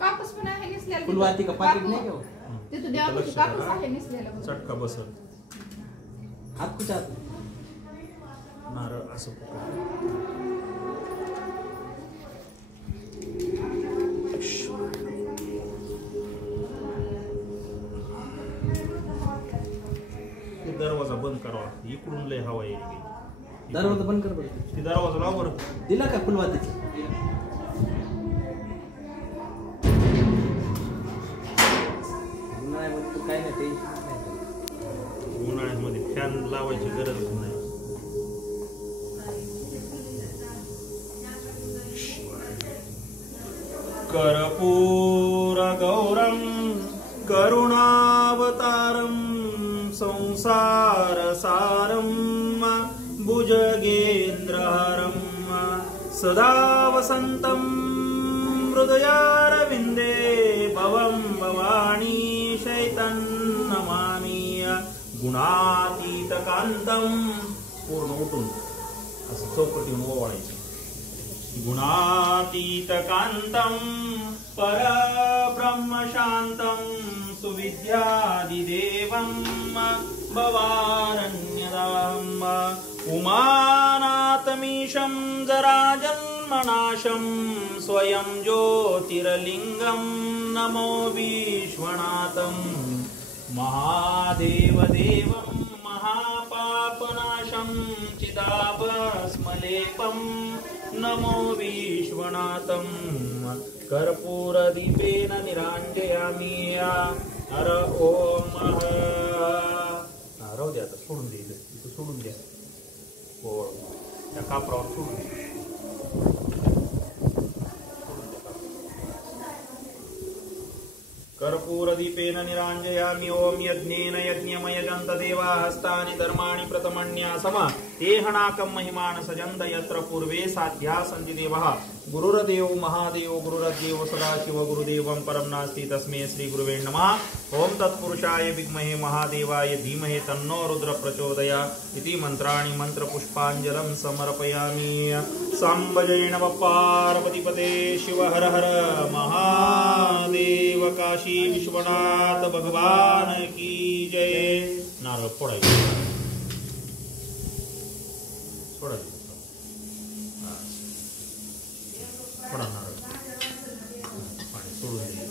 कापूस पण आहे निसलेला. फुलवाती का पाकिट नाही का? तिथं देवापाशी कापूस आहे निसलेला. चटका बसल. हात कुठे नारळ असं दरवाजा बंद करावा. इकडून लय हवा येईल. दरवाजा बंद कर बरं. ती दरवाजा लाव बरं. दिला का फुलवातीचा? उन्हाळ्यामध्ये तू काय नाही टेन्शन नाही. उन्हाळ्यामध्ये फॅन लावायची गरज नाही. कर्पूर गौरम करुणावतारम संसार सारम भुजगेंद्रहरम सदा वसंतम हृदयारविंदे भवं भवानी शैतन्यमामि गुणातीत कांतम. पूर्ण उठून असं चौकटीने ओवाळायचं. गुणातीत कांतम परब्रह्म शांतम सुविद्यादिदेवं भवारण्यदाम् उमानाथमीशं जराजन्मनाशं स्वयं ज्योतिर्लिंगं नमो विश्वनाथं महादेवदेवं महापापनाशं चिदाभस्मलेपं नमो विश्वनाथं कर्पूरदीपेन निरांजयामि. हर ओम राहू द्या आता सोडून द्या. इथं सोडून द्या. हो त्या कापरावर सोडून द्या. कर्पूरदीपेन निरांजयामि. ओम यज्ञेन यज्ञमयजन्त देवा हस्तानि धर्माणि प्रथमन्यासम तेहनाकं महिमान सजन्त यत्र पूर्वे साध्या सन्ति देवः. गुरुर्देव महादेव गुरुरदेव सदाशिव गुरुदेवं परं नास्ति तस्मै श्री गुरुवे नमः. ओम तत्पुरुषाय विद्महे महादेवाय धीमहि तन्नो रुद्र प्रचोदयात् इति मंत्राणि मंत्रपुष्पाञ्जलं समर्पयामि. सांब जय नमः पार्वतीपते शिव हर हर महादेव. काशी विश्वनाथ भगवान की जय. नारळ फोडायचं. फोडायचं. फोडा नारळ. पाणी सोडून द्यायचं.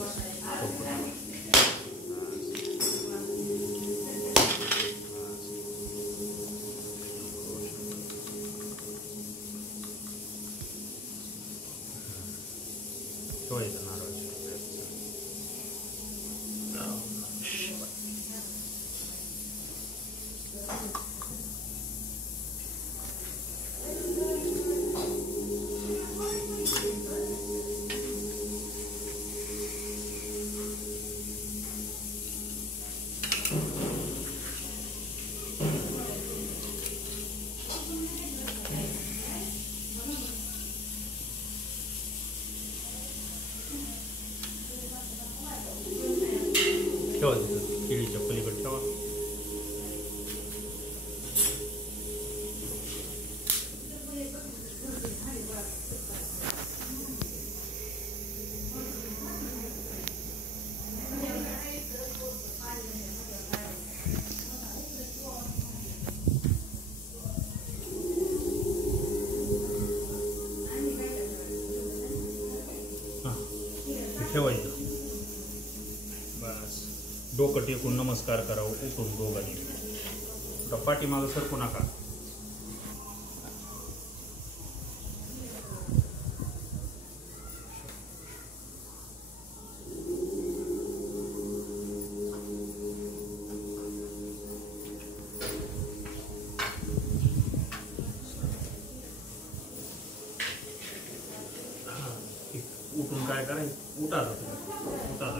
ठेवायचं नारळ. ठेवा तिथं केळीच्या पलीकडे ठेवा. ठेवायचं. बस डोकं टेकून नमस्कार करावं उठून दोघांनी. पाठीमागं सरकू नका. उठून काय करायचं. उठायचं.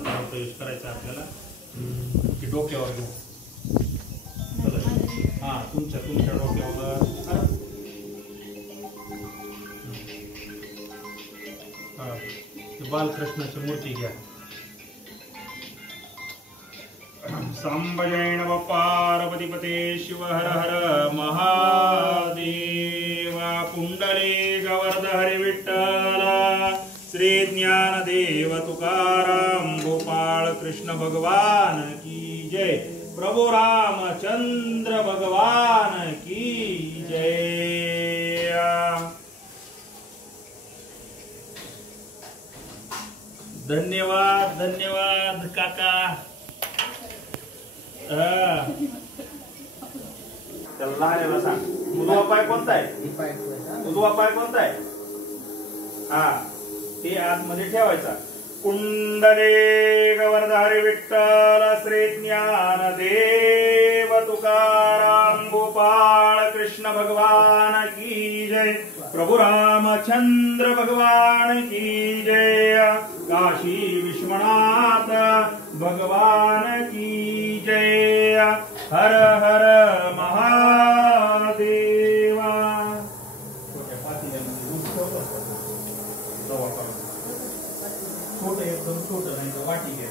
काय प्रवेश करायचा आपल्याला की डोक्यावर घेऊ. हा तुमच्या डोक्यावर. बालकृष्णाची मूर्ती घ्या. सांब जय नमः पार्वतीपते शिव हर हर महादेव. पुंडलिक वरद हरि विठ्ठल श्री ज्ञानदेव तुकाराम गोपाळ कृष्ण भगवान की जय। प्रभु रामचंद्र भगवान की जय। धन्यवाद धन्यवाद काका। त्याला लहान सांग उजवा पाय कोणता आहे? उजवा पाय कोणता आहे? हा ते आतमध्ये ठेवायचा। कुंडले गवर्धारी विठ्ठल श्री ज्ञानदेव तुकाराम गोपाळ कृष्ण भगवान की जय। प्रभु रामचंद्र भगवान की जय। काशी विश्वनाथ भगवान की जय। हर हर महादेवा। छोटे एकदम छोट नाही तर वाटी घ्या।